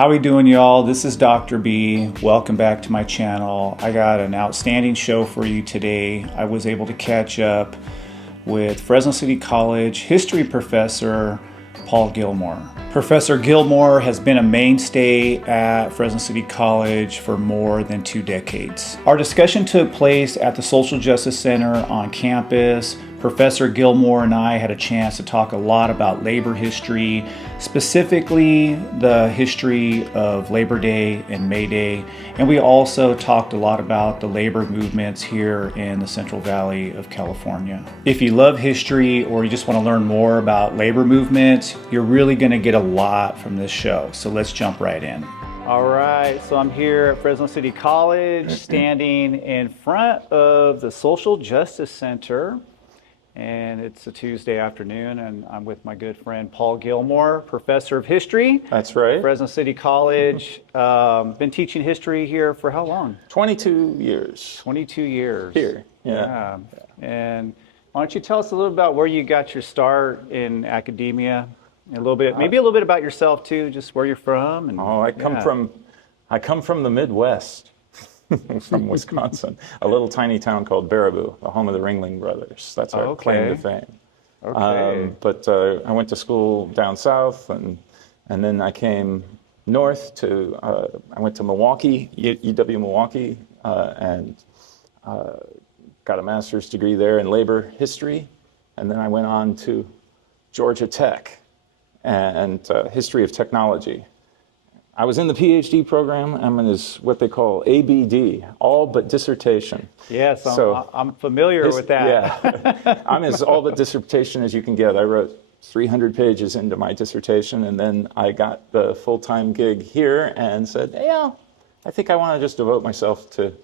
How we doing, y'all? This is Dr. B. Welcome back to my channel. I got an outstanding show for you today. I was able to catch up with Fresno City College history professor Paul Gilmore. Professor Gilmore has been a mainstay at Fresno City College for more than 2 decades. Our discussion took place at the Social Justice Center on campus. Professor Gilmore and I had a chance to talk a lot about labor history, specifically the history of Labor Day and May Day, and we also talked a lot about the labor movements here in the Central Valley of California. If you love history or you just want to learn more about labor movements, you're really going to get a lot from this show, so let's jump right in. All right, so I'm here at Fresno City College, standing in front of the Social Justice Center. And it's a Tuesday afternoon, and I'm with my good friend Paul Gilmore, professor of history. That's right. Fresno City College. Been teaching history here for how long? 22 years. 22 years. Here, yeah. And why don't you tell us a little about where you got your start in academia? A little bit, maybe a little bit about yourself too, just where you're from. And, I come from the Midwest. From Wisconsin, a little tiny town called Baraboo, the home of the Ringling Brothers. That's our claim to fame. Okay. But I went to school down south, and then I came north to, I went to Milwaukee, UW Milwaukee, and got a master's degree there in labor history. And then I went on to Georgia Tech and history of technology. I was in the PhD program. I'm in what they call ABD, all but dissertation. Yes, I'm familiar with that. Yeah, I'm as all but dissertation as you can get. I wrote 300 pages into my dissertation, and then I got the full-time gig here and said, yeah, I think I want to just devote myself to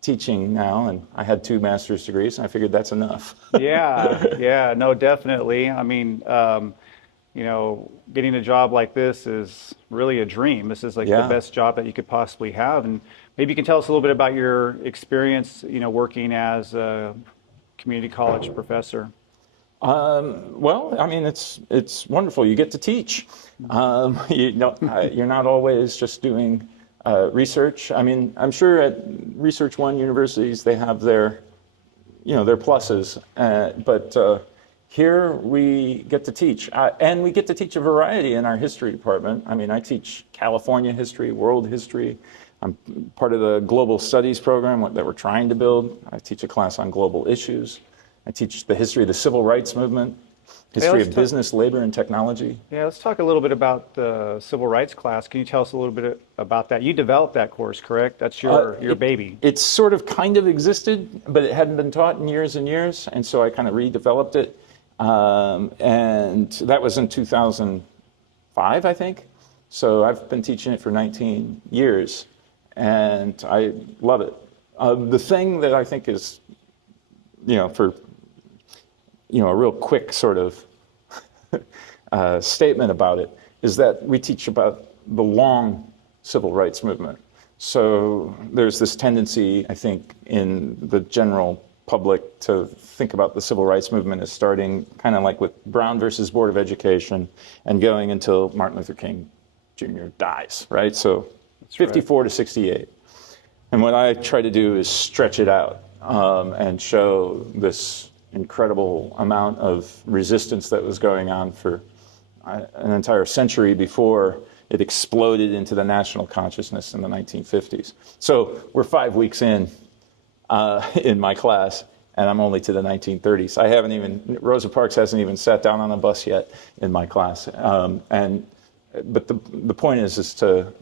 teaching now. And I had 2 master's degrees, and I figured that's enough. Yeah, no, definitely. I mean, you know, getting a job like this is really a dream. This is like the best job that you could possibly have. And maybe you can tell us a little bit about your experience, you know, working as a community college professor. Well, I mean, it's wonderful. You get to teach. You're not always just doing research. I mean, I'm sure at Research One universities they have their pluses, but here we get to teach, and we get to teach a variety in our history department. I mean, I teach California history, world history. I'm part of the global studies program that we're trying to build. I teach a class on global issues. I teach the history of the civil rights movement, history of business, labor, and technology. Yeah, let's talk a little bit about the civil rights class. Can you tell us a little bit about that? You developed that course, correct? That's your baby. It sort of kind of existed, but it hadn't been taught in years and years, and so I kind of redeveloped it. And that was in 2005, I think. So I've been teaching it for 19 years, and I love it. The thing that I think is, for, a real quick sort of statement about it is that we teach about the long civil rights movement. So there's this tendency, I think, in the general public to think about the civil rights movement as starting kind of like with Brown versus Board of Education and going until Martin Luther King Jr. dies, right? So it's 54 to 68. And what I try to do is stretch it out and show this incredible amount of resistance that was going on for an entire century before it exploded into the national consciousness in the 1950s. So we're 5 weeks in my class, and I'm only to the 1930s. Rosa Parks hasn't even sat down on a bus yet in my class. But the point is to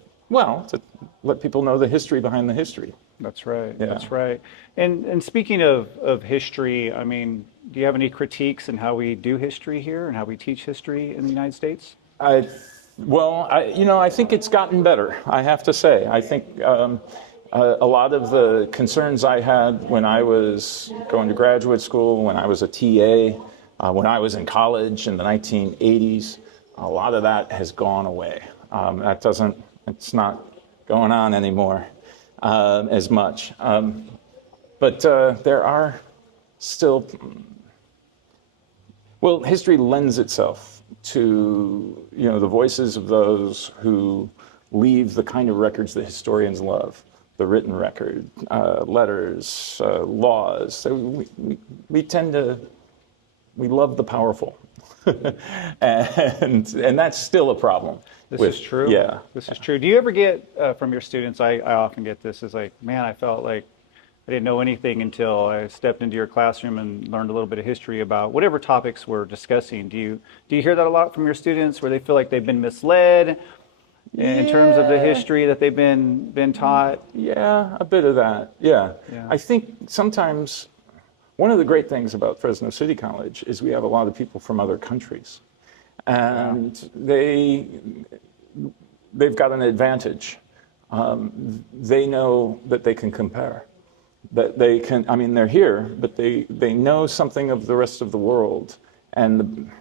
let people know the history behind the history. That's right. Yeah. That's right. And speaking of history, I mean, do you have any critiques in how we do history here and how we teach history in the United States? I think it's gotten better, I have to say. I think a lot of the concerns I had when I was going to graduate school, when I was a TA, when I was in college in the 1980s, a lot of that has gone away. It's not going on anymore as much. But there are still, history lends itself to, the voices of those who leave the kind of records that historians love, the written record, letters, laws. So we tend to, we love the powerful. and that's still a problem. This is true. Yeah. This is true. Do you ever get from your students, I often get this, is like, man, I felt like I didn't know anything until I stepped into your classroom and learned a little bit of history about whatever topics we're discussing. Do you hear that a lot from your students, where they feel like they've been misled in terms of the history that they've been taught? Yeah, a bit of that. Yeah. Yeah. I think sometimes one of the great things about Fresno City College is we have a lot of people from other countries, and they've got an advantage. They know that they can compare. That they can, I mean, they're here, but they know something of the rest of the world, and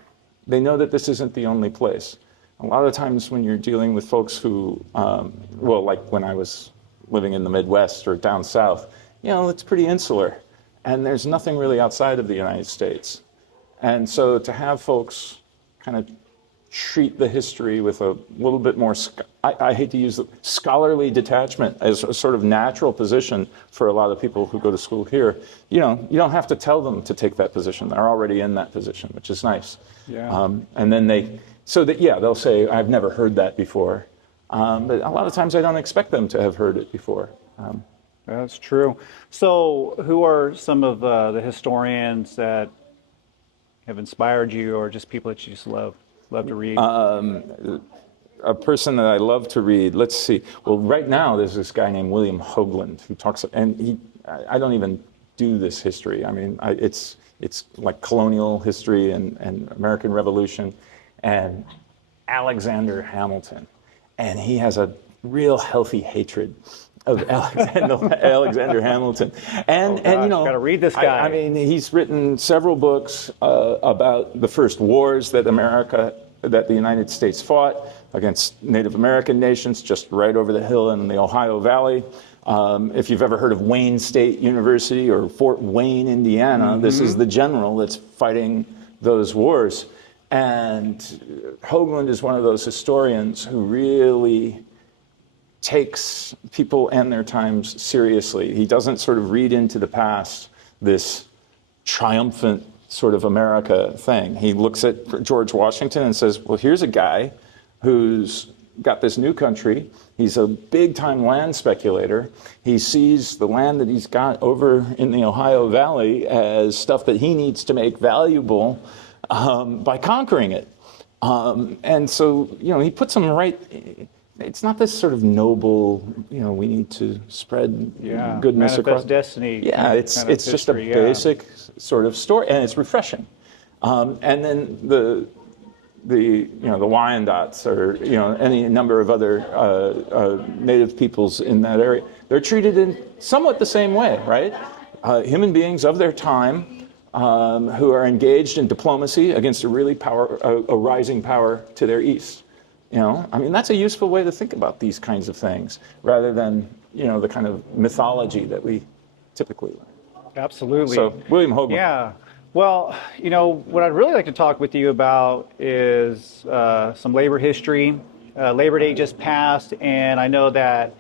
they know that this isn't the only place. A lot of times when you're dealing with folks who, well, like when I was living in the Midwest or down south, you know, it's pretty insular, and there's nothing really outside of the United States. And so to have folks kind of treat the history with a little bit more, I hate to use the scholarly detachment as a sort of natural position for a lot of people who go to school here. You know, you don't have to tell them to take that position. They're already in that position, which is nice. Yeah. And then they'll say, I've never heard that before. But a lot of times I don't expect them to have heard it before. That's true. So who are some of the historians that have inspired you, or just people that you just love to read? A person that I love to read, let's see. Well, right now there's this guy named William Hoagland who talks, and I don't even do this history. I mean, it's like colonial history and American Revolution, and Alexander Hamilton. And he has a real healthy hatred of Alexander Hamilton. And you know, gotta read this guy. I mean, he's written several books about the first wars that the United States fought against Native American nations just right over the hill in the Ohio Valley. If you've ever heard of Wayne State University or Fort Wayne, Indiana, this is the general that's fighting those wars. And Hoagland is one of those historians who really takes people and their times seriously. He doesn't sort of read into the past this triumphant sort of America thing. He looks at George Washington and says, well, here's a guy who's got this new country. He's a big-time land speculator. He sees the land that he's got over in the Ohio Valley as stuff that he needs to make valuable by conquering it. And so, you know, he puts them right. It's not this sort of noble, you know, we need to spread goodness across destiny. Yeah, it's just a basic sort of story, and it's refreshing. And then the Wyandots, or you know, any number of other native peoples in that area, they're treated in somewhat the same way, right? Human beings of their time who are engaged in diplomacy against a rising power to their east. You know, I mean, that's a useful way to think about these kinds of things, rather than, you know, the kind of mythology that we typically learn. Absolutely. So, William Hoagland. Yeah. Well, you know, what I'd really like to talk with you about is some labor history. Labor Day just passed, and I know that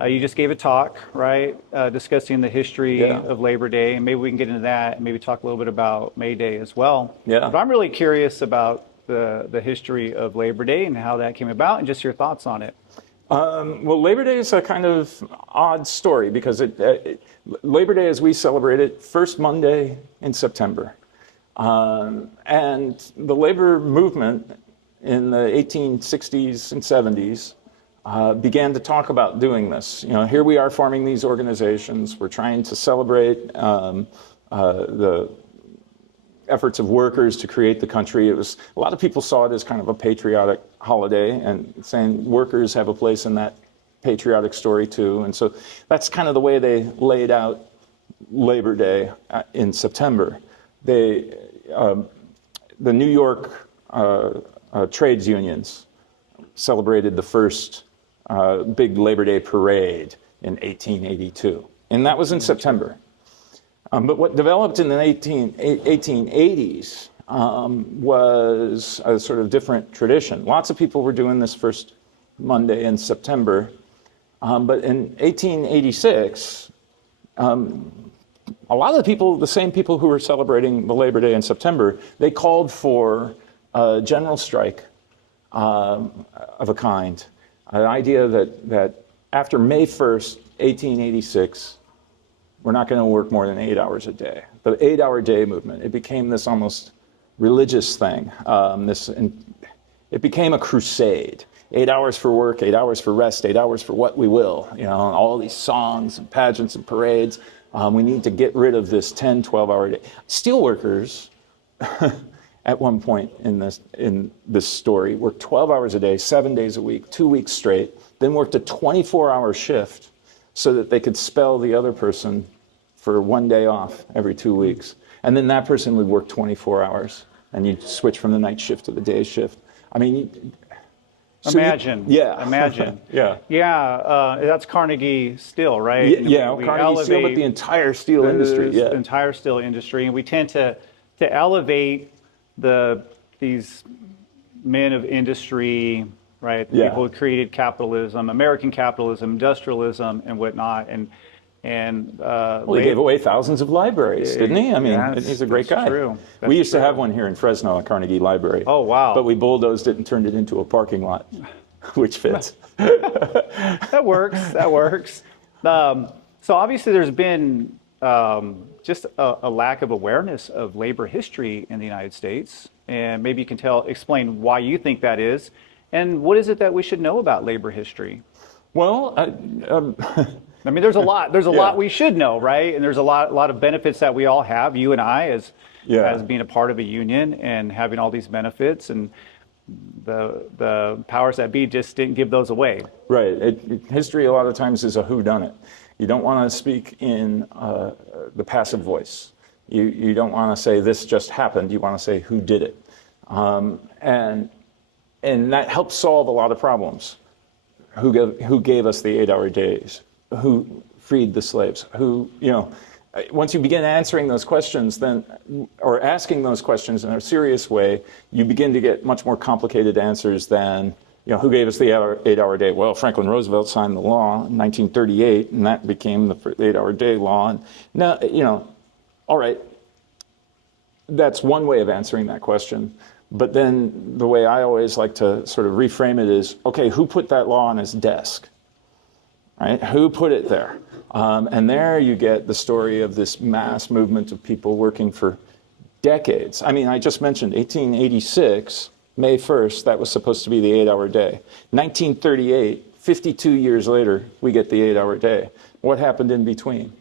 you just gave a talk, right, discussing the history of Labor Day, and maybe we can get into that and maybe talk a little bit about May Day as well. Yeah. But I'm really curious about the history of Labor Day and how that came about, and just your thoughts on it. Well, Labor Day is a kind of odd story because Labor Day, as we celebrate it, first Monday in September. And the labor movement in the 1860s and 70s began to talk about doing this. You know, here we are forming these organizations. We're trying to celebrate the efforts of workers to create the country. It was, a lot of people saw it as kind of a patriotic holiday, and saying workers have a place in that patriotic story too. And so that's kind of the way they laid out Labor Day in September. The New York trades unions celebrated the first big Labor Day parade in 1882, and that was in September. But what developed in the 1880s was a sort of different tradition. Lots of people were doing this first Monday in September. But in 1886, a lot of the people, the same people who were celebrating the Labor Day in September, they called for a general strike of a kind. An idea that after May 1st, 1886, we're not going to work more than 8 hours a day. The 8-hour day movement, it became this almost religious thing. It became a crusade. 8 hours for work, 8 hours for rest, 8 hours for what we will. You know, and all these songs and pageants and parades. We need to get rid of this 10, 12-hour day. Steelworkers, at one point in this story, worked 12 hours a day, 7 days a week, 2 weeks straight, then worked a 24-hour shift so that they could spell the other person for 1 day off every 2 weeks. And then that person would work 24 hours, and you'd switch from the night shift to the day shift. I mean, imagine. Yeah. Imagine. Yeah. Yeah. That's Carnegie Steel, right? We Carnegie Steel, but the entire steel industry. Yeah. The entire steel industry, and we tend to elevate these men of industry, right? The people who created capitalism, American capitalism, industrialism, and whatnot, and he gave away thousands of libraries, didn't he? I mean, he's a great guy. True. We used to have one here in Fresno, a Carnegie Library. Oh, wow. But we bulldozed it and turned it into a parking lot, which fits. That works. That works. So obviously there's been just a lack of awareness of labor history in the United States. And maybe you can explain why you think that is. And what is it that we should know about labor history? Well, I mean, there's a lot. There's a lot we should know, right? And there's a lot of benefits that we all have. You and I, as being a part of a union and having all these benefits, and the powers that be just didn't give those away. Right. History a lot of times is a whodunit. You don't want to speak in the passive voice. You don't want to say this just happened. You want to say who did it, and that helps solve a lot of problems. Who gave us the 8-hour days? Who freed the slaves? Once you begin answering those questions, or asking those questions in a serious way, you begin to get much more complicated answers than, who gave us the 8-hour day? Well, Franklin Roosevelt signed the law in 1938, and that became the 8-hour day law. And now, all right, that's one way of answering that question. But then the way I always like to sort of reframe it is, okay, who put that law on his desk? Right? Who put it there? And there you get the story of this mass movement of people working for decades. I mean, I just mentioned 1886, May 1st, that was supposed to be the 8-hour day. 1938, 52 years later, we get the 8-hour day. What happened in between?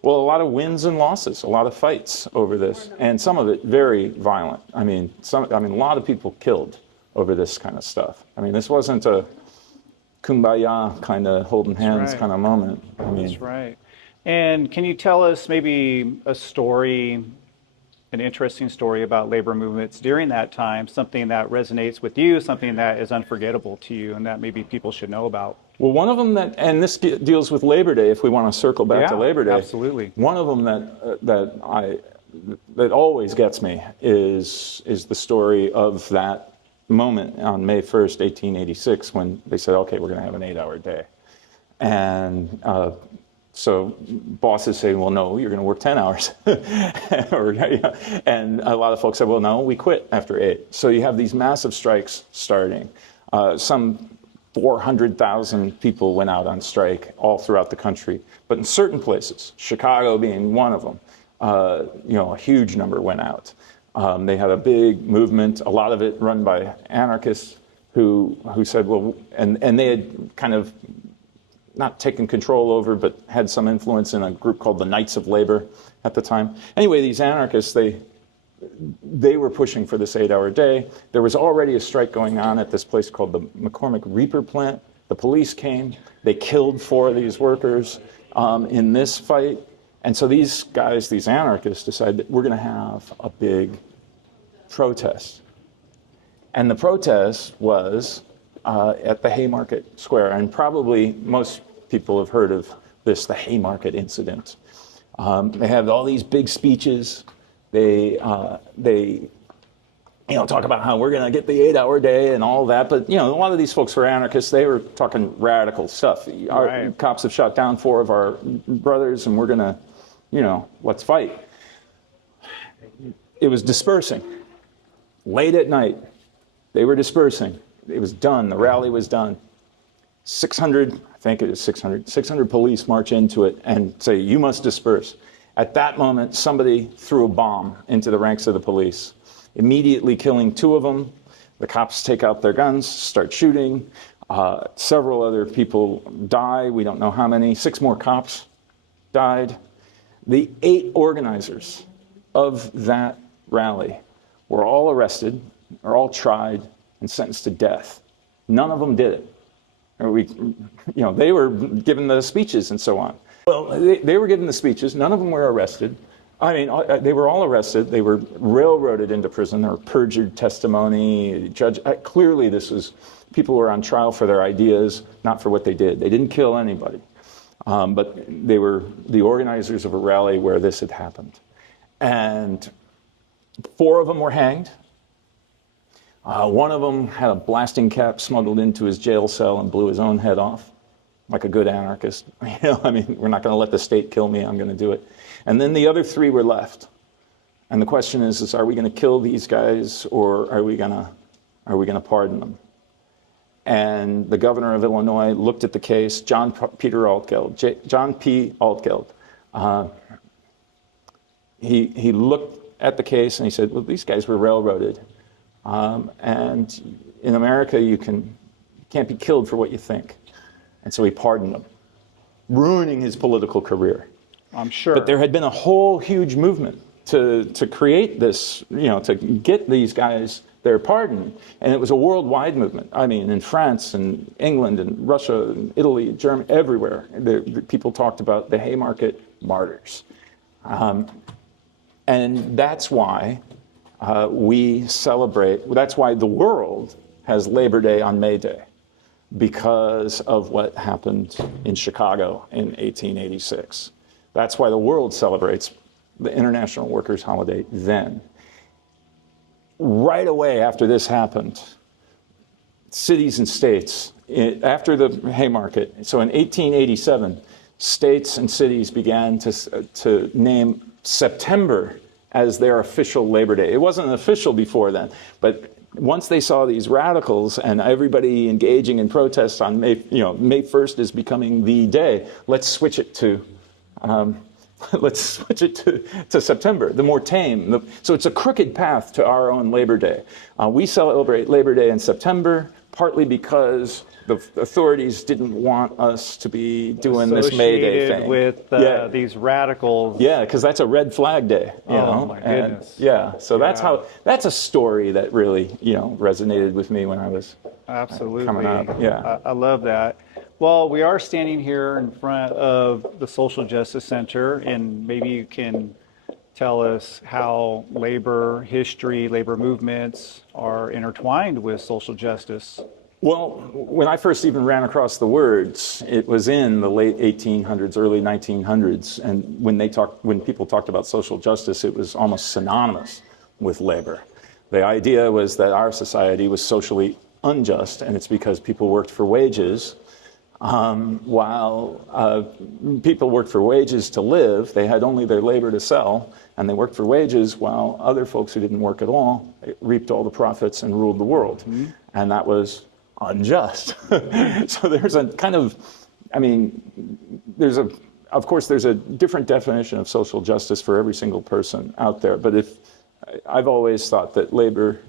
Well, a lot of wins and losses, a lot of fights over this, and some of it very violent. I mean, a lot of people killed over this kind of stuff. I mean, this wasn't a kumbaya kind of holding hands kind of moment. That's right. And can you tell us maybe a story, an interesting story about labor movements during that time, something that resonates with you, something that is unforgettable to you, and that maybe people should know about? Well, one of them and this deals with Labor Day, if we want to circle back to Labor Day. Absolutely. One of them that always gets me is the story of that moment on May 1st, 1886, when they said, okay, we're going to have an 8-hour day. And so bosses say, well, no, you're going to work 10 hours. And a lot of folks said, well, no, we quit after 8. So you have these massive strikes starting. Some 400,000 people went out on strike all throughout the country. But in certain places, Chicago being one of them, a huge number went out. They had a big movement, a lot of it run by anarchists who said, well, and they had kind of not taken control over, but had some influence in a group called the Knights of Labor at the time. Anyway, these anarchists, they were pushing for this 8-hour day. There was already a strike going on at this place called the McCormick Reaper plant. The police came. They killed 4 of these workers in this fight. And so these guys, these anarchists, decided that we're going to have a big protest. And the protest was at the Haymarket Square. And probably most people have heard of this, the Haymarket incident. They had all these big speeches. They talk about how we're going to get the 8-hour day and all that. But, a lot of these folks were anarchists. They were talking radical stuff. Our cops have shot down 4 of our brothers, and we're going to, let's fight. It was dispersing. Late at night, they were dispersing. It was done. The rally was done. 600, I think it is 600 police march into it and say, you must disperse. At that moment, somebody threw a bomb into the ranks of the police, immediately killing 2 of them. The cops take out their guns, start shooting. Several other people die. We don't know how many. 6 more cops died. The 8 organizers of that rally were all arrested, or all tried, and sentenced to death. None of them did it. They were given the speeches and so on. Well, they were given the speeches. None of them were arrested. I mean, they were all arrested. They were railroaded into prison. There were perjured testimony. Clearly, this was people who were on trial for their ideas, not for what they did. They didn't kill anybody, but they were the organizers of a rally where this had happened. And 4 of them were hanged. One of them had a blasting cap smuggled into his jail cell and blew his own head off, like a good anarchist. I mean, we're not going to let the state kill me. I'm going to do it. And then the other 3 were left. And the question is are we going to kill these guys, or are we going to pardon them? And the governor of Illinois looked at the case, John P. Altgeld. He looked at the case and he said, well, these guys were railroaded. And in America, you can't be killed for what you think. And so he pardoned them, ruining his political career. I'm sure. But there had been a whole huge movement to create this, to get these guys their pardon. And it was a worldwide movement. I mean, in France and England and Russia and Italy, Germany, everywhere, people talked about the Haymarket martyrs. And that's why we celebrate, that's why the world has Labor Day on May Day, because of what happened in Chicago in 1886. That's why the world celebrates the International Workers' Holiday then. Right away after this happened, cities and states, after the Haymarket, so in 1887, states and cities began to name September as their official Labor Day. It wasn't official before then, but once they saw these radicals and everybody engaging in protests on May 1st is becoming the day, let's switch it to September, the more tame. So it's a crooked path to our own Labor Day. We celebrate Labor Day in September, partly because the authorities didn't want us to be doing this May Day thing. With these radicals. Yeah, because that's a red flag day. Oh my goodness. So that's a story that really resonated with me when I was coming up. Yeah, I love that. Well, we are standing here in front of the Social Justice Center, and maybe you can tell us how labor history, labor movements are intertwined with social justice. Well, when I first even ran across the words, it was in the late 1800s, early 1900s, and when people talked about social justice, it was almost synonymous with labor. The idea was that our society was socially unjust, and it's because people worked for wages. While people worked for wages to live, they had only their labor to sell, and they worked for wages while other folks who didn't work at all reaped all the profits and ruled the world. Mm-hmm. And that was unjust. So there's a kind of, of course there's a different definition of social justice for every single person out there, but I've always thought that labor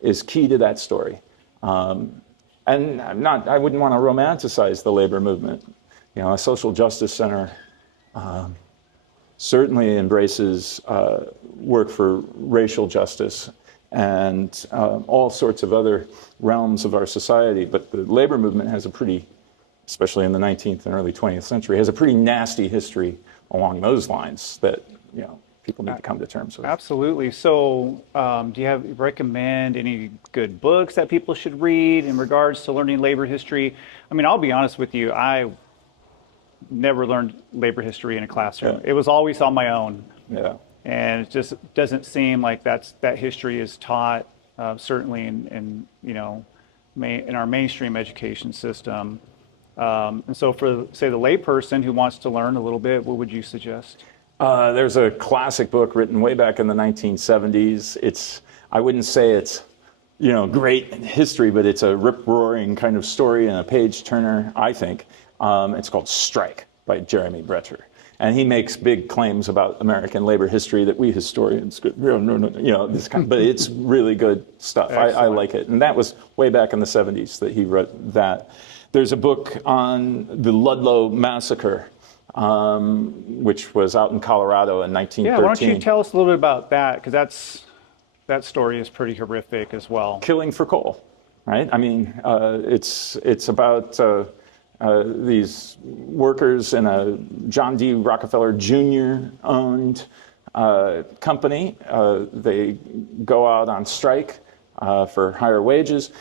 is key to that story. And I wouldn't want to romanticize the labor movement. A social justice center certainly embraces work for racial justice and all sorts of other realms of our society. But the labor movement has especially in the 19th and early 20th century, has a pretty nasty history along those lines that, people need to come to terms with. Absolutely. So do you recommend any good books that people should read in regards to learning labor history? I'll be honest with you, I never learned labor history in a classroom. Yeah. It was always on my own. Yeah. And it just doesn't seem like that history is taught certainly in in our mainstream education system. And so for, say, the layperson who wants to learn a little bit, what would you suggest? There's a classic book written way back in the 1970s. I wouldn't say it's, great history, but it's a rip-roaring kind of story and a page-turner, I think. It's called Strike by Jeremy Brecher. And he makes big claims about American labor history that we historians, this kind, but it's really good stuff. I like it. And that was way back in the 70s that he wrote that. There's a book on the Ludlow Massacre, which was out in Colorado in 1913. Yeah, why don't you tell us a little bit about that? Because that story is pretty horrific as well. Killing for coal, right? I mean, it's about these workers in a John D. Rockefeller Jr. owned company. They go out on strike for higher wages.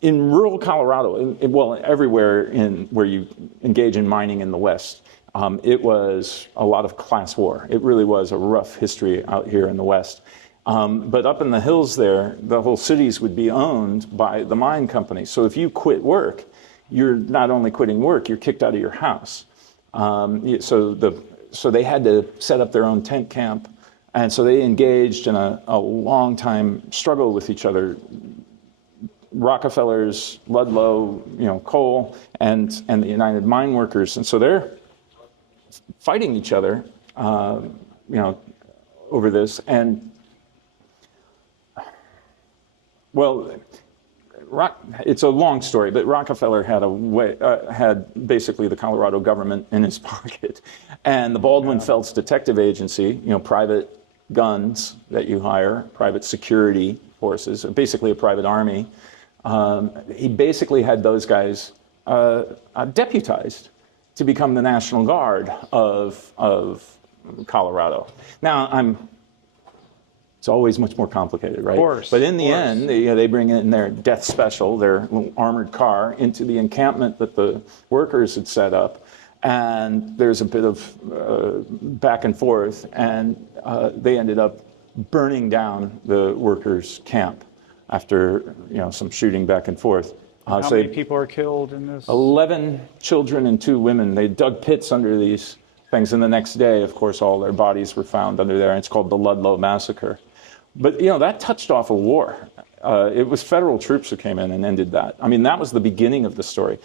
In rural Colorado, everywhere where you engage in mining in the West, it was a lot of class war. It really was a rough history out here in the West. But up in the hills there, the whole cities would be owned by the mine company. So if you quit work, you're not only quitting work, you're kicked out of your house. So they had to set up their own tent camp. And so they engaged in a long time struggle with each other. Rockefeller's, Ludlow, coal, and the United Mine Workers, and so they're fighting each other, over this. And it's a long story, but Rockefeller had basically the Colorado government in his pocket, and the Baldwin Felts Detective Agency, private guns that you hire, private security forces, basically a private army. He basically had those guys deputized to become the National Guard of Colorado. Now, it's always much more complicated, right? Of course. But in the end, they bring in their death special, their little armored car, into the encampment that the workers had set up. And there's a bit of back and forth, and they ended up burning down the workers' camp after some shooting back and forth. How many people are killed in this? 11 children and 2 women. They dug pits under these things, and the next day, of course, all their bodies were found under there, and it's called the Ludlow Massacre. But that touched off a war. It was federal troops who came in and ended that. I mean, that was the beginning of the story.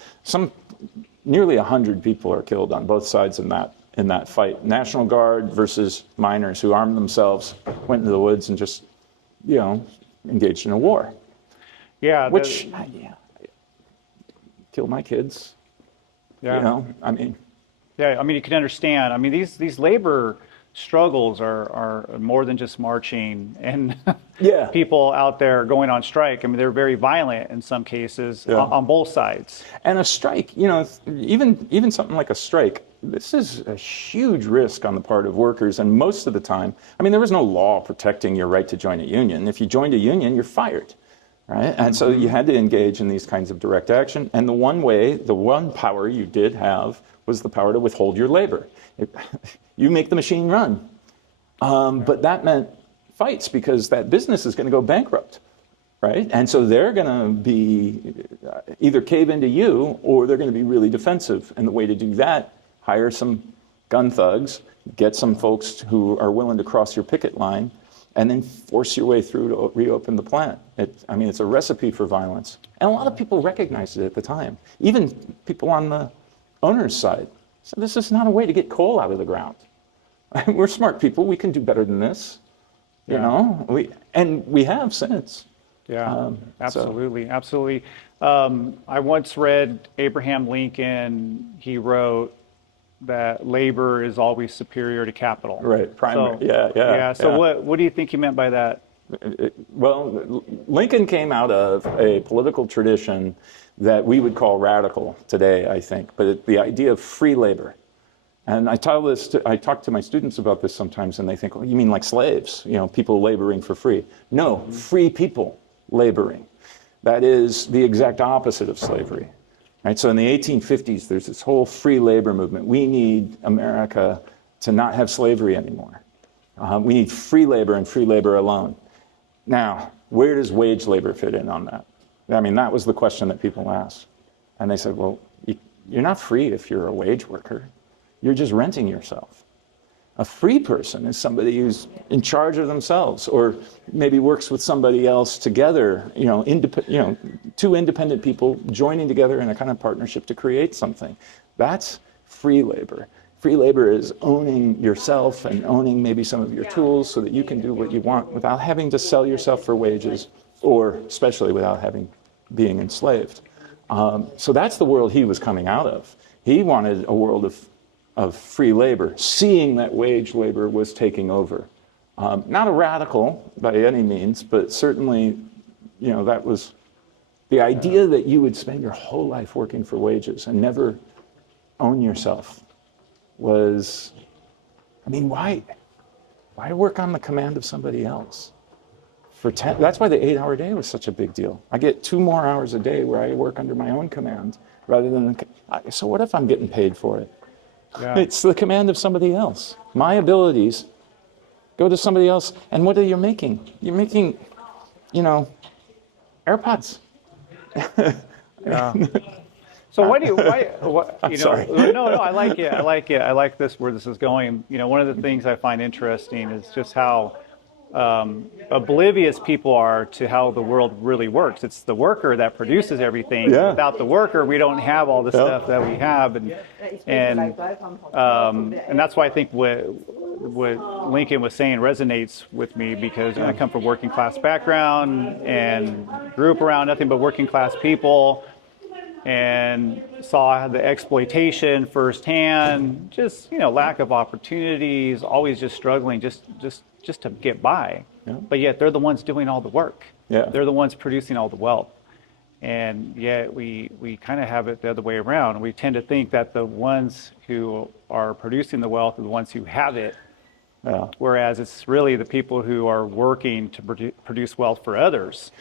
Nearly 100 people are killed on both sides in that fight. National Guard versus miners who armed themselves, went into the woods, and just engaged in a war. Yeah. Which killed my kids. Yeah. Yeah, you can understand. These labor struggles are more than just marching and people out there going on strike. They're very violent in some cases on both sides. And a strike, even something like a strike, this is a huge risk on the part of workers. And most of the time, there was no law protecting your right to join a union. If you joined a union, you're fired. Right? And so you had to engage in these kinds of direct action. And the one power you did have was the power to withhold your labor. You make the machine run. But that meant fights, because that business is going to go bankrupt. Right? And so they're going to be either cave into you, or they're going to be really defensive. And the way to do that, hire some gun thugs, get some folks who are willing to cross your picket line, and then force your way through to reopen the plant. It's a recipe for violence. And a lot of people recognized it at the time. Even people on the owner's side said, this is not a way to get coal out of the ground. We're smart people. We can do better than this. We have since. Yeah, absolutely. I once read Abraham Lincoln. He wrote that labor is always superior to capital. Right, primary, So what do you think he meant by that? Well, Lincoln came out of a political tradition that we would call radical today, I think, but the idea of free labor. And I talk to my students about this sometimes, and they think, well, you mean like slaves, people laboring for free? No, free people laboring. That is the exact opposite of slavery. Right, so in the 1850s, there's this whole free labor movement. We need America to not have slavery anymore. We need free labor and free labor alone. Now, Where does wage labor fit in on that? I mean, that was the question that people asked. And they said, well, you're not free if you're a wage worker. You're just renting yourself. A free person is somebody who's in charge of themselves, or maybe works with somebody else together, two independent people joining together in a kind of partnership to create something. That's free labor. Free labor is owning yourself and owning maybe some of your tools so that you can do what you want without having to sell yourself for wages, or especially without being enslaved. So that's the world he was coming out of. He wanted a world of free labor, seeing that wage labor was taking over. Not a radical by any means, but certainly, that was the idea that you would spend your whole life working for wages and never own yourself was, why work on the command of somebody else? That's why the 8-hour day was such a big deal. I get 2 more hours a day where I work under my own command rather than, so what if I'm getting paid for it? Yeah. It's the command of somebody else. My abilities go to somebody else. And what are you making? You're making, AirPods. Yeah. So sorry. No, I like it. I like where this is going. One of the things I find interesting is just how oblivious people are to how the world really works. It's the worker that produces everything. Yeah. Without the worker, we don't have all the stuff that we have, and that's why I think what Lincoln was saying resonates with me, because I come from a working class background and grew up around nothing but working class people, and saw the exploitation firsthand, just lack of opportunities, always just struggling, just to get by. Yeah. But yet they're the ones doing all the work. Yeah. They're the ones producing all the wealth. And yet we kind of have it the other way around. We tend to think that the ones who are producing the wealth are the ones who have it. Yeah. Whereas it's really the people who are working to produce wealth for others.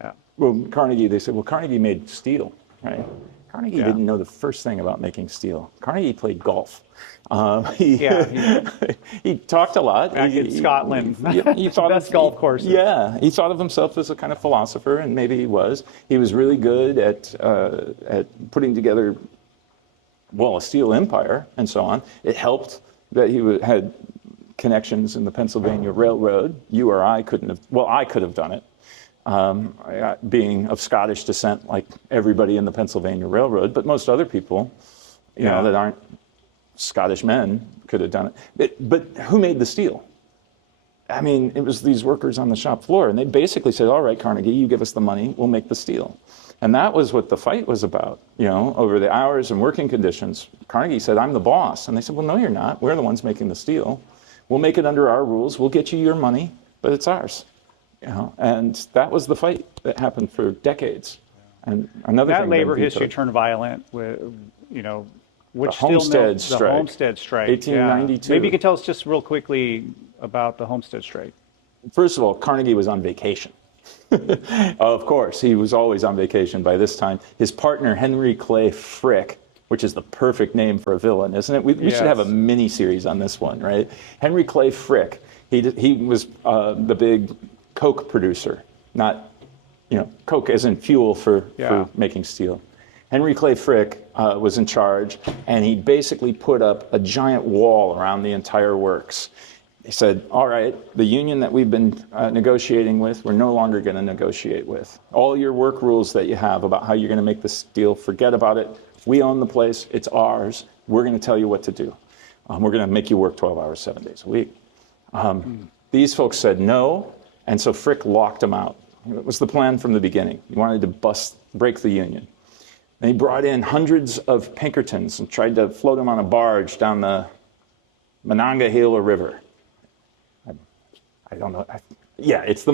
Yeah. Well, they said, Carnegie made steel, right? Carnegie didn't know the first thing about making steel. Carnegie played golf. He talked a lot. Back in Scotland. He thought best golf courses. Yeah, he thought of himself as a kind of philosopher, and maybe he was. He was really good at putting together, a steel empire and so on. It helped that he had connections in the Pennsylvania Railroad. You or I couldn't have. Well, I could have done it. Being of Scottish descent, like everybody in the Pennsylvania Railroad, but most other people, that aren't Scottish men could have done it. But who made the steel? It was these workers on the shop floor, and they basically said, all right, Carnegie, you give us the money, we'll make the steel. And that was what the fight was about, over the hours and working conditions. Carnegie said, I'm the boss. And they said, well, no, you're not. We're the ones making the steel. We'll make it under our rules. We'll get you your money, but it's ours. And that was the fight that happened for decades. And another that thing labor history turned violent with, which the Homestead Strike. The Homestead Strike. 1892. Yeah. Maybe you could tell us just real quickly about the Homestead Strike. First of all, Carnegie was on vacation. Of course, he was always on vacation by this time. His partner, Henry Clay Frick, which is the perfect name for a villain, isn't it? We should have a mini-series on this one, right? Henry Clay Frick, he was the big Coke producer, not, Coke as in fuel for making steel. Henry Clay Frick was in charge, and he basically put up a giant wall around the entire works. He said, all right, the union that we've been negotiating with, we're no longer going to negotiate with. All your work rules that you have about how you're going to make the steel, forget about it. We own the place. It's ours. We're going to tell you what to do. We're going to make you work 12 hours, 7 days a week. These folks said no, and so Frick locked them out. It was the plan from the beginning. He wanted to break the union. And he brought in hundreds of Pinkertons and tried to float them on a barge down the Monongahela River. I don't know. It's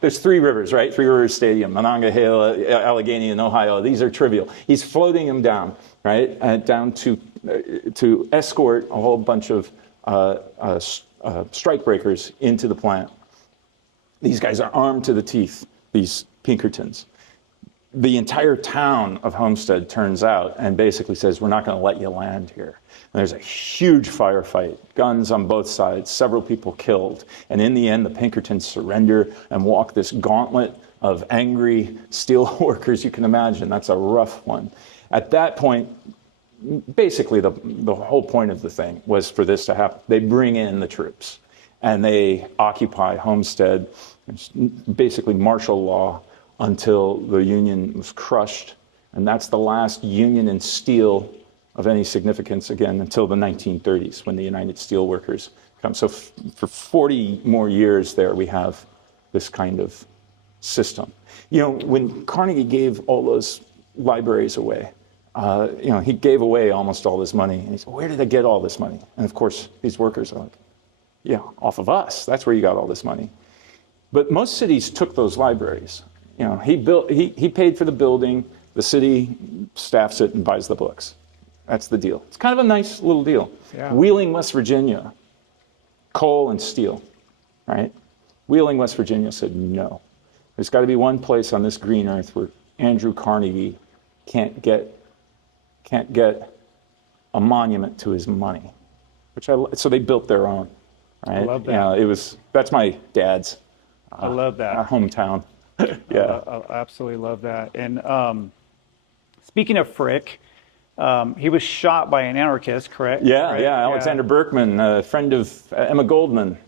there's 3 rivers, right? 3 Rivers Stadium, Monongahela, Allegheny, and Ohio. These are trivial. He's floating them down, right? Down to escort a whole bunch of strikebreakers into the plant. These guys are armed to the teeth, these Pinkertons. the entire town of Homestead turns out and basically says, we're not going to let you land here. And there's a huge firefight, guns on both sides, several people killed. And in the end, the Pinkertons surrender and walk this gauntlet of angry steel workers you can imagine. That's a rough one. At that point, basically the whole point of the thing was for this to happen. They bring in the troops and they occupy Homestead. It's basically martial law until the Union was crushed. And that's the last Union in steel of any significance, again, until the 1930s, when the United Steelworkers come. So for 40 more years there, we have this kind of system. You know, when Carnegie gave all those libraries away, you know, he gave away almost all this money. And he said, where did I get all this money? And of course, these workers are like, yeah, off of us. That's where you got all this money. But most cities took those libraries. You know, he paid for the building, the city staffs it and buys the books. That's the deal. It's kind of a nice little deal. Yeah. Wheeling, West Virginia, coal and steel, right? Wheeling, West Virginia said no. There's got to be one place on this green earth where Andrew Carnegie can't get a monument to his money, so they built their own. Right? I love that. Yeah, that's my dad's. I love that. Hometown. Yeah, I absolutely love that. And speaking of Frick, he was shot by an anarchist, correct? Yeah, right? Yeah. Alexander Berkman, a friend of Emma Goldman.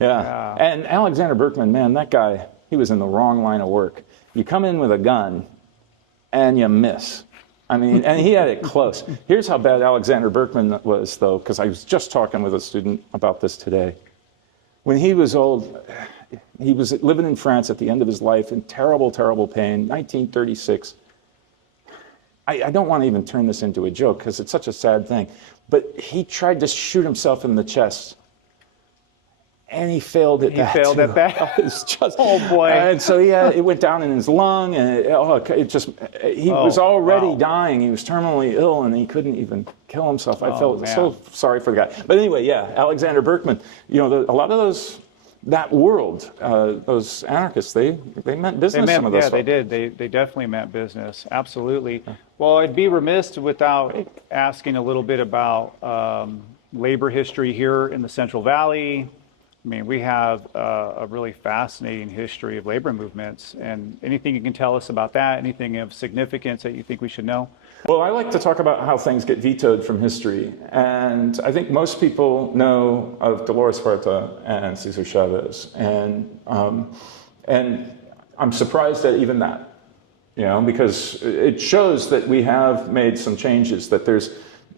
Yeah. And Alexander Berkman, man, that guy, he was in the wrong line of work. You come in with a gun and you miss. I mean, and he had it close. Here's how bad Alexander Berkman was, though, because I was just talking with a student about this today. When he was old, he was living in France at the end of his life in terrible, terrible pain, 1936. I don't want to even turn this into a joke because it's such a sad thing, but he tried to shoot himself in the chest. And he failed at that. He failed at that? It's just, oh, boy. And so, yeah, it went down in his lung, and he was already dying. He was terminally ill, and he couldn't even kill himself. I felt so sorry for the guy. But anyway, yeah, Alexander Berkman, you know, a lot of that world, those anarchists, they meant business. Some of those folks. They did. They definitely meant business. Absolutely. Well, I'd be remiss without asking a little bit about labor history here in the Central Valley. I mean, we have a really fascinating history of labor movements, and anything you can tell us about that, anything of significance that you think we should know? Well, I like to talk about how things get vetoed from history, and I think most people know of Dolores Huerta and Cesar Chavez, and I'm surprised at even that, you know, because it shows that we have made some changes, that there's,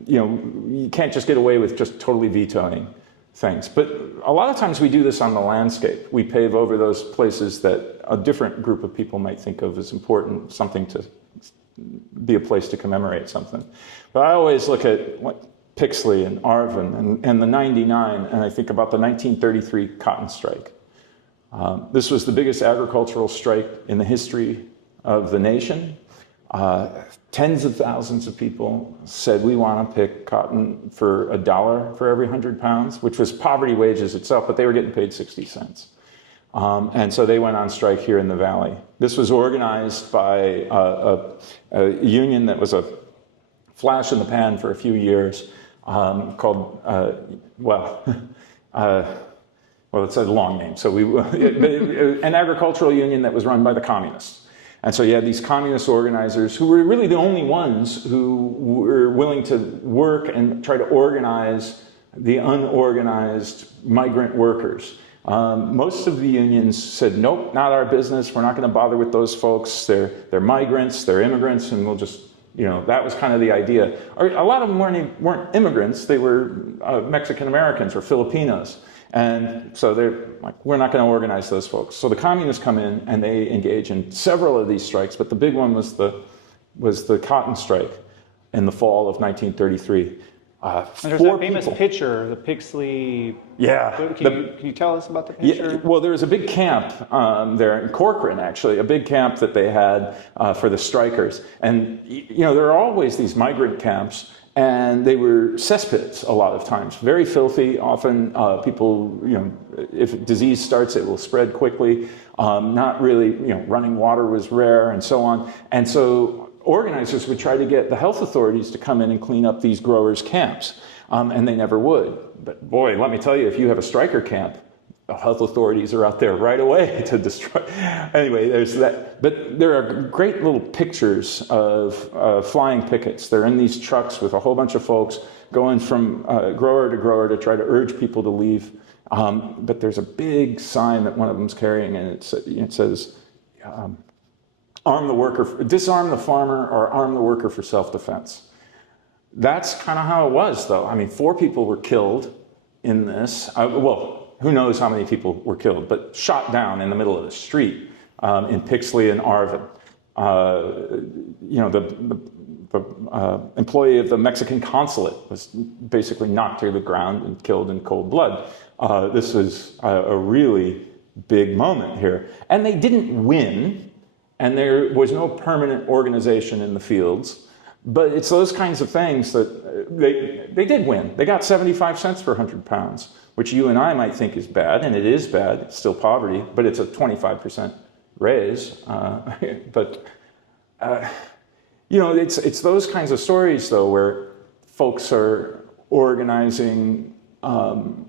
you know, you can't just get away with just totally vetoing things. But a lot of times we do this on the landscape. We pave over those places that a different group of people might think of as important, something to be a place to commemorate something. But I always look at Pixley and Arvin and the 99, and I think about the 1933 cotton strike. This was the biggest agricultural strike in the history of the nation. Tens of thousands of people said, we want to pick cotton for $1 for every 100 pounds, which was poverty wages itself, but they were getting paid 60 cents. And so they went on strike here in the Valley. This was organized by a union that was a flash in the pan for a few years, called, it's a long name. So an agricultural union that was run by the communists. And so you had these communist organizers who were really the only ones who were willing to work and try to organize the unorganized migrant workers. Most of the unions said, nope, not our business. We're not going to bother with those folks. They're migrants, they're immigrants, and we'll just, you know, that was kind of the idea. A lot of them weren't immigrants. They were Mexican Americans or Filipinos. And so they're like, we're not going to organize those folks. So the communists come in and they engage in several of these strikes, but the big one was the cotton strike in the fall of 1933. There's that famous picture, the Pixley. Yeah. Can you tell us about the picture? Yeah, well, there was a big camp there in Corcoran, actually, a big camp that they had for the strikers. And, you know, there are always these migrant camps. And they were cesspits a lot of times, very filthy. Often people, if disease starts, it will spread quickly. Not really, running water was rare and so on. And so organizers would try to get the health authorities to come in and clean up these growers' camps. And they never would. But boy, let me tell you, if you have a striker camp, the health authorities are out there right away to destroy. Anyway, there's that. But there are great little pictures of flying pickets. They're in these trucks with a whole bunch of folks going from grower to grower to try to urge people to leave. But there's a big sign that one of them's carrying, and it says, disarm the farmer or arm the worker for self-defense. That's kind of how it was, though. I mean, 4 people were killed in this. Who knows how many people were killed, but shot down in the middle of the street in Pixley and Arvin. The employee of the Mexican consulate was basically knocked to the ground and killed in cold blood. This was a really big moment here. And they didn't win, and there was no permanent organization in the fields. But it's those kinds of things that they did win. They got 75 cents per 100 pounds, which you and I might think is bad, and it is bad. It's still poverty, but it's a 25% raise. It's those kinds of stories, though, where folks are organizing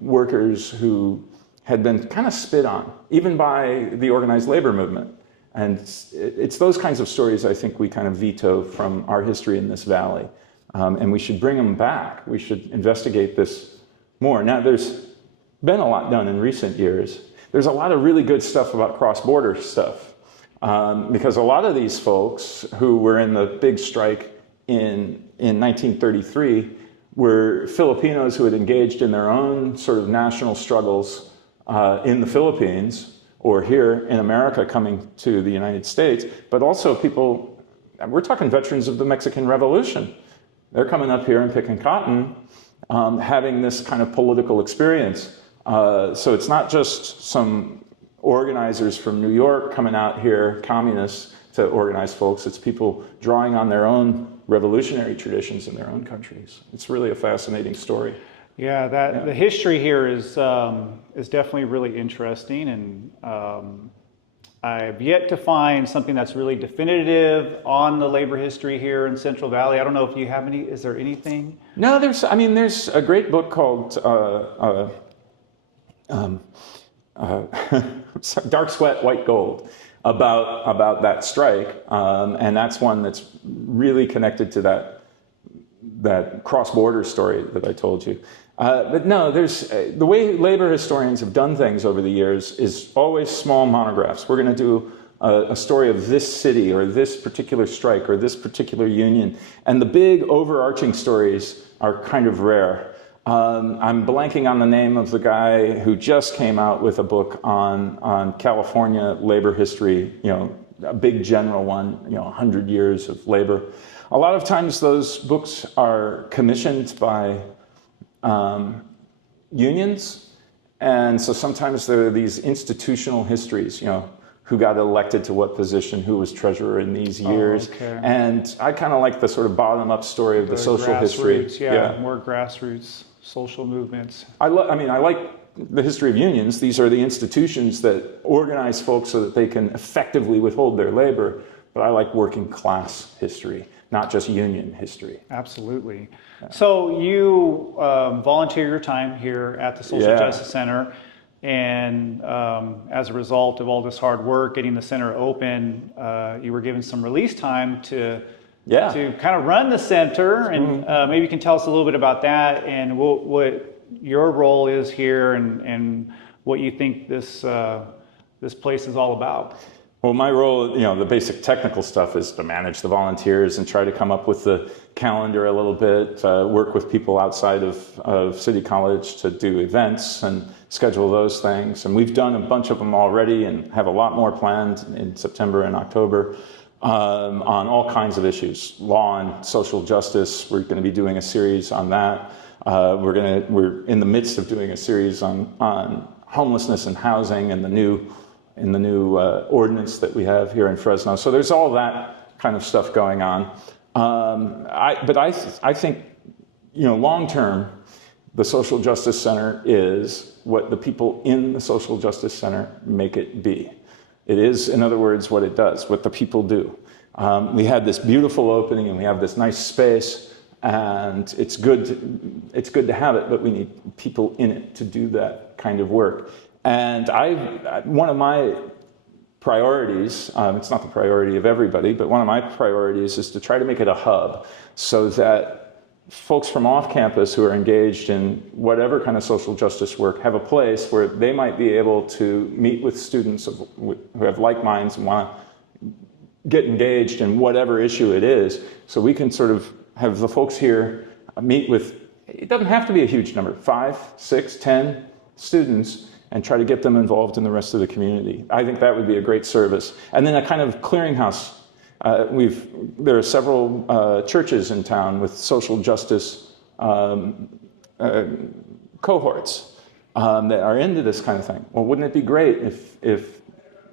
workers who had been kind of spit on, even by the organized labor movement. And it's those kinds of stories I think we kind of veto from our history in this valley. And we should bring them back. We should investigate this more. Now, there's been a lot done in recent years. There's a lot of really good stuff about cross-border stuff. Because a lot of these folks who were in the big strike in 1933 were Filipinos who had engaged in their own sort of national struggles in the Philippines, or here in America coming to the United States, but also people, we're talking veterans of the Mexican Revolution. They're coming up here and picking cotton, having this kind of political experience. So it's not just some organizers from New York coming out here, communists, to organize folks. It's people drawing on their own revolutionary traditions in their own countries. It's really a fascinating story. Yeah, the history here is definitely really interesting, and I've yet to find something that's really definitive on the labor history here in Central Valley. I don't know if you have any. Is there anything? No, there's a great book called Dark Sweat, White Gold about that strike, and that's one that's really connected to that cross-border story that I told you. But no, there's the way labor historians have done things over the years is always small monographs. We're going to do a story of this city or this particular strike or this particular union, and the big overarching stories are kind of rare. I'm blanking on the name of the guy who just came out with a book on California labor history, a big general one, 100 years of labor. A lot of times those books are commissioned by unions, and so sometimes there are these institutional histories, who got elected to what position, who was treasurer in these years. Okay. And I kind of like the sort of bottom-up story of the social history. Yeah, more grassroots social movements. I like the history of unions. These are the institutions that organize folks so that they can effectively withhold their labor. But I like working class history, not just union history. Absolutely. Yeah. So you volunteer your time here at the Social Justice Center, and as a result of all this hard work, getting the center open, you were given some release time to kind of run the center, and maybe you can tell us a little bit about that and what your role is here and what you think this place is all about. Well, my role, the basic technical stuff is to manage the volunteers and try to come up with the calendar a little bit, work with people outside of City College to do events and schedule those things. And we've done a bunch of them already and have a lot more planned in September and October on all kinds of issues. Law and social justice, we're going to be doing a series on that. We're in the midst of doing a series on homelessness and housing and the new ordinance that we have here in Fresno. So there's all that kind of stuff going on. But I think long term, the Social Justice Center is what the people in the Social Justice Center make it be. It is, in other words, what it does, what the people do. We had this beautiful opening, and we have this nice space, and it's good to have it, but we need people in it to do that kind of work. And one of my priorities, it's not the priority of everybody, but one of my priorities is to try to make it a hub so that folks from off campus who are engaged in whatever kind of social justice work have a place where they might be able to meet with students who have like minds and want to get engaged in whatever issue it is. So we can sort of have the folks here meet with, it doesn't have to be a huge number, 5, 6, 10 students, and try to get them involved in the rest of the community. I think that would be a great service. And then a kind of clearinghouse. There are several churches in town with social justice cohorts that are into this kind of thing. Well, wouldn't it be great if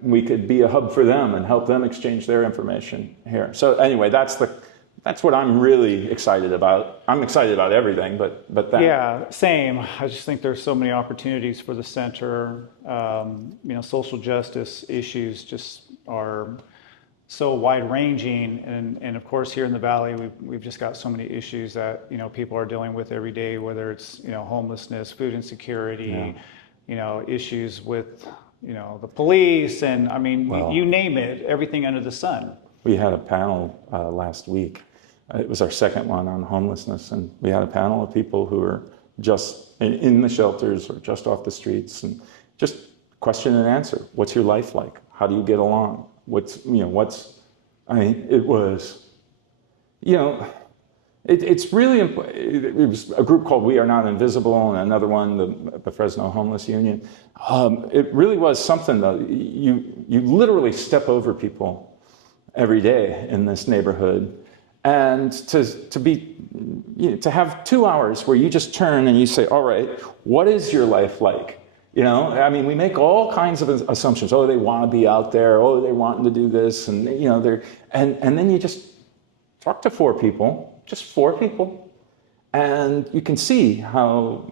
we could be a hub for them and help them exchange their information here? So anyway, that's what I'm really excited about. I'm excited about everything, but that. Yeah, same. I just think there's so many opportunities for the center. Social justice issues just are so wide-ranging, and of course here in the Valley we've just got so many issues that people are dealing with every day, whether it's homelessness, food insecurity, issues with the police, and you name it, everything under the sun. We had a panel last week. It was our second one on homelessness, and we had a panel of people who are just in the shelters or just off the streets, and just question and answer. What's your life like? How do you get along? It was, it's really important. It was a group called We Are Not Invisible, and another one, the Fresno Homeless Union. It really was something though. You literally step over people every day in this neighborhood, and to have 2 hours where you just turn and you say, all right, what is your life like? We make all kinds of assumptions. Oh, they want to be out there. Oh, they're wanting to do this, and and then you just talk to 4 people, just 4 people, and you can see how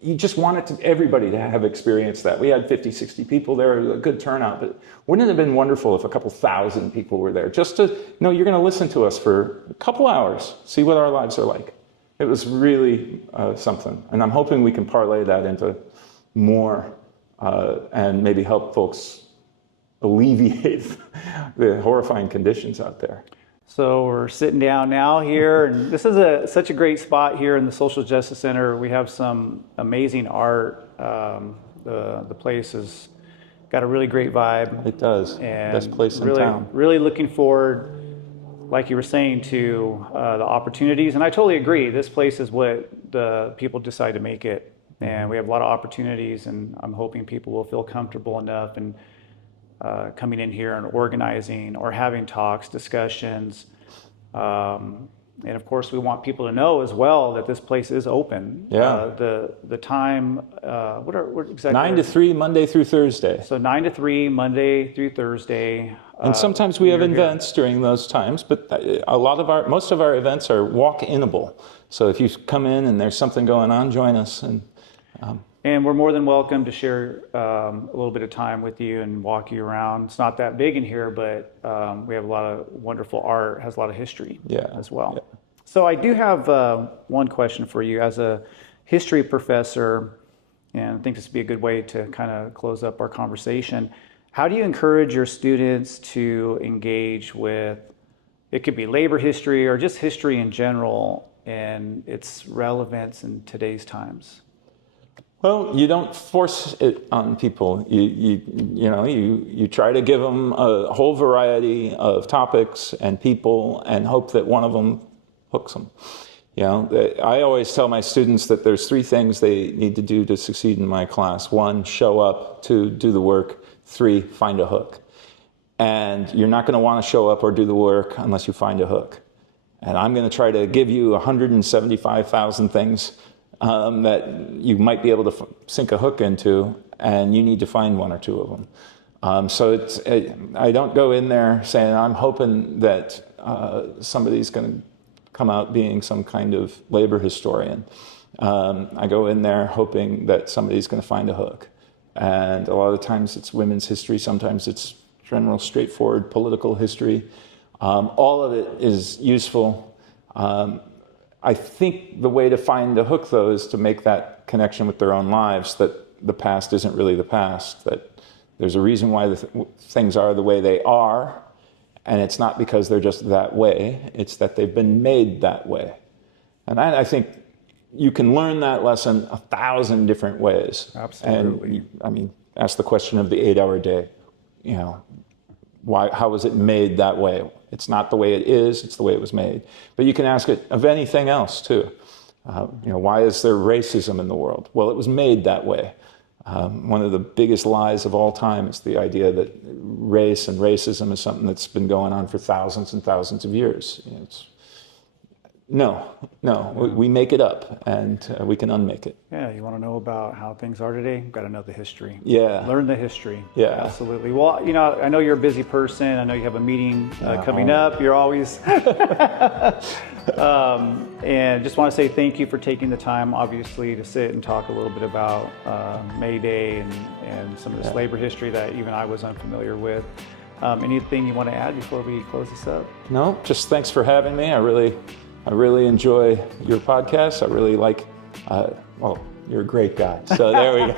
you just want everybody to have experienced that. We had 50, 60 people there, a good turnout, but wouldn't it have been wonderful if a couple thousand people were there just to you're going to listen to us for a couple hours, see what our lives are like. It was really something, and I'm hoping we can parlay that into more and maybe help folks alleviate the horrifying conditions out there. So we're sitting down now here, and this is such a great spot here in the Social Justice Center. We have some amazing art. The place has got a really great vibe. It does. And best place in town. Really looking forward, like you were saying, to the opportunities. And I totally agree. This place is what the people decide to make it. And we have a lot of opportunities, and I'm hoping people will feel comfortable enough and coming in here and organizing or having talks, discussions. And of course, we want people to know as well that this place is open. Yeah. The time, what exactly? 9 to 3, Monday through Thursday. So 9 to 3, Monday through Thursday. And sometimes we have events during those times, but most of our events are walk-inable. So if you come in and there's something going on, join us. And we're more than welcome to share a little bit of time with you and walk you around. It's not that big in here, but we have a lot of wonderful art, has a lot of history as well. Yeah. So I do have one question for you. As a history professor, and I think this would be a good way to kind of close up our conversation, how do you encourage your students to engage with, it could be labor history or just history in general, and its relevance in today's times? Well, you don't force it on people. You try to give them a whole variety of topics and people, and hope that one of them hooks them. I always tell my students that there's 3 things they need to do to succeed in my class. 1, show up. 2, do the work. 3, find a hook. And you're not going to want to show up or do the work unless you find a hook. And I'm going to try to give you 175,000 things that you might be able to sink a hook into, and you need to find 1 or 2 of them. So I don't go in there saying I'm hoping that somebody's going to come out being some kind of labor historian. I go in there hoping that somebody's going to find a hook. And a lot of the times it's women's history, sometimes it's general straightforward political history. All of it is useful. I think the way to find a hook, though, is to make that connection with their own lives, that the past isn't really the past, that there's a reason why things are the way they are, and it's not because they're just that way, it's that they've been made that way. And I think you can learn that lesson 1,000 different ways. Absolutely. And ask the question of the 8-hour day. How was it made that way? It's not the way it is, it's the way it was made. But you can ask it of anything else too. Why is there racism in the world? Well, it was made that way. One of the biggest lies of all time is the idea that race and racism is something that's been going on for thousands and thousands of years. No, we make it up, and we can unmake it. Yeah, you want to know about how things are today? You've got to know the history. Yeah. Learn the history. Yeah. Absolutely. Well, I know you're a busy person. I know you have a meeting coming up. You're always... and just want to say thank you for taking the time, obviously, to sit and talk a little bit about May Day and some of this labor history that even I was unfamiliar with. Anything you want to add before we close this up? No, just thanks for having me. I really enjoy your podcast. I really like, you're a great guy. So there we go.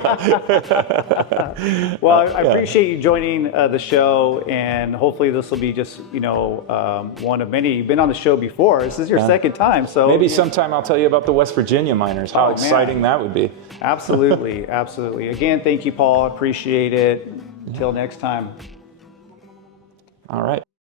Well, I appreciate you joining the show, and hopefully this will be just, one of many. You've been on the show before. This is your second time. So maybe sometime I'll tell you about the West Virginia miners, how exciting that would be. Absolutely, absolutely. Again, thank you, Paul. Appreciate it. Until next time. All right.